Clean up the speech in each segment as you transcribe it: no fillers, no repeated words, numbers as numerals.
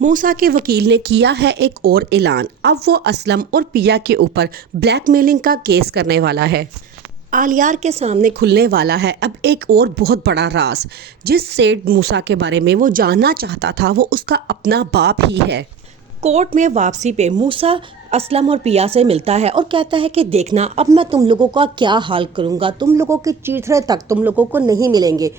मूसा के वकील ने किया है एक और ऐलान। अब वो असलम और पिया के ऊपर ब्लैकमेलिंग का केस करने वाला है। आलियार के सामने खुलने वाला है अब एक और बहुत बड़ा राज। जिस सेठ मूसा के बारे में वो जानना चाहता था वो उसका अपना बाप ही है। कोर्ट में वापसी पे मूसा असलम और पिया से मिलता है और कहता है कि देखना अब मैं तुम लोगों का क्या हाल करूँगा, तुम लोगों के चीथड़े तक तुम लोगों को नहीं मिलेंगे।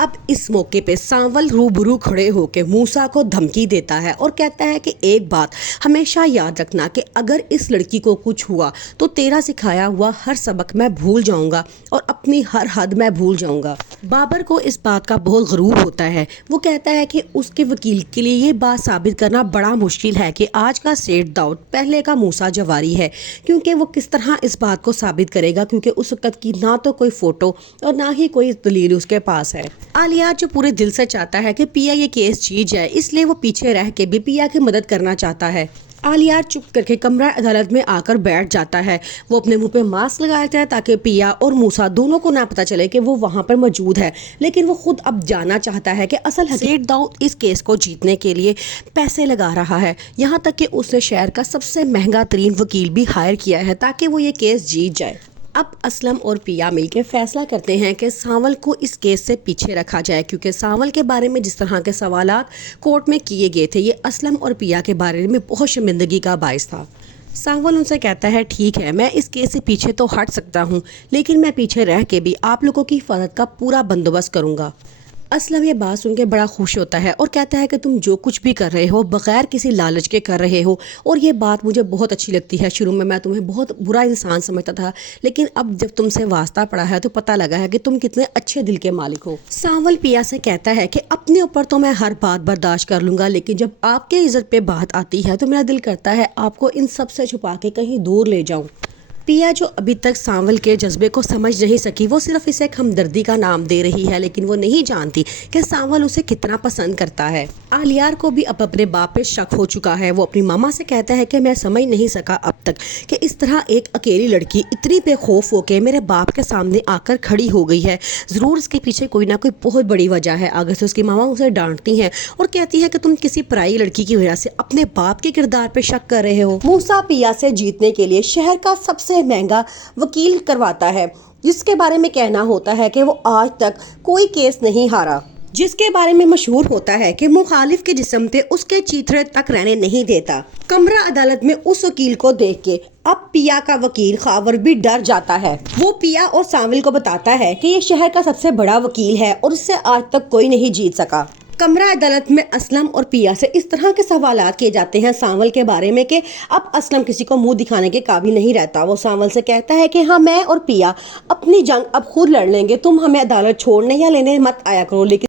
अब इस मौके पे सांवल रूबरू खड़े होकर मूसा को धमकी देता है और कहता है कि एक बात हमेशा याद रखना कि अगर इस लड़की को कुछ हुआ तो तेरा सिखाया हुआ हर सबक मैं भूल जाऊंगा और अपनी हर हद मैं भूल जाऊंगा। बाबर को इस बात का बहुत गरूर होता है। वो कहता है कि उसके वकील के लिए ये बात साबित करना बड़ा मुश्किल है कि आज का सेठ दाऊद पहले का मूसा जवारी है, क्योंकि वो किस तरह इस बात को साबित करेगा, क्योंकि उस वक्त की ना तो कोई फोटो और ना ही कोई दलील उसके पास है। आलिया जो पूरे दिल से चाहता है कि पिया ये केस जीत जाए, इसलिए वो पीछे रह के भी पिया की मदद करना चाहता है। आलिया चुप करके कमरा अदालत में आकर बैठ जाता है। वो अपने मुंह पे मास्क लगाता है ताकि पिया और मूसा दोनों को ना पता चले कि वो वहाँ पर मौजूद है, लेकिन वो खुद अब जानना चाहता है कि असल सेठ दाऊद इस केस को जीतने के लिए पैसे लगा रहा है। यहाँ तक कि उसने शहर का सबसे महंगा तरीन वकील भी हायर किया है ताकि वो ये केस जीत जाए। अब असलम और पिया मिलकर फैसला करते हैं कि सांवल को इस केस से पीछे रखा जाए, क्योंकि सांवल के बारे में जिस तरह के सवालात कोर्ट में किए गए थे ये असलम और पिया के बारे में बहुत शर्मिंदगी का बायस था। सांवल उनसे कहता है ठीक है, मैं इस केस से पीछे तो हट सकता हूँ, लेकिन मैं पीछे रह के भी आप लोगों की हिफाजत का पूरा बंदोबस्त करूँगा। असलम ये बात सुन के बड़ा खुश होता है और कहता है कि तुम जो कुछ भी कर रहे हो बगैर किसी लालच के कर रहे हो, और ये बात मुझे बहुत अच्छी लगती है। शुरू में मैं तुम्हें बहुत बुरा इंसान समझता था, लेकिन अब जब तुमसे वास्ता पड़ा है तो पता लगा है कि तुम कितने अच्छे दिल के मालिक हो। सांवल पिया से कहता है कि अपने ऊपर तो मैं हर बात बर्दाश्त कर लूँगा, लेकिन जब आपके इज्जत पे बात आती है तो मेरा दिल करता है आपको इन सब से छुपा के कहीं दूर ले जाऊँ। पिया जो अभी तक सांवल के जज्बे को समझ नहीं सकी, वो सिर्फ इसे एक हमदर्दी का नाम दे रही है, लेकिन वो नहीं जानती कि सांवल उसे कितना पसंद करता है। आलियार को भी अब अपने बाप पे शक हो चुका है। वो अपनी मामा से कहता है कि मैं समझ नहीं सका अब तक कि इस तरह एक अकेली लड़की इतनी बेखौफ होकर मेरे बाप के सामने आकर खड़ी हो गई है। ज़रूर इसके पीछे कोई ना कोई बहुत बड़ी वजह है। आगे से उसकी मामा उसे डांटती हैं और कहती है कि तुम किसी पराई लड़की की वजह से अपने बाप के किरदार पे शक कर रहे हो। मूसा पिया से जीतने के लिए शहर का सबसे महंगा वकील करवाता है, जिसके बारे में कहना होता है कि वो आज तक कोई केस नहीं हारा, जिसके बारे में मशहूर होता है कि मुखालिफ के जिस्म पे उसके चीथड़े तक रहने नहीं देता। कमरा अदालत में उस वकील को देख के अब पिया का वकील खावर भी डर जाता है। वो पिया और सांवल को बताता है कि ये शहर का सबसे बड़ा वकील है और उससे आज तक कोई नहीं जीत सका। कमरा अदालत में असलम और पिया से इस तरह के सवालात किए जाते हैं सांवल के बारे में कि अब असलम किसी को मुंह दिखाने के काबिल नहीं रहता। वो सांवल से कहता है कि हाँ, मैं और पिया अपनी जंग अब खुद लड़ लेंगे, तुम हमें अदालत छोड़ने या लेने मत आया करो। लेकिन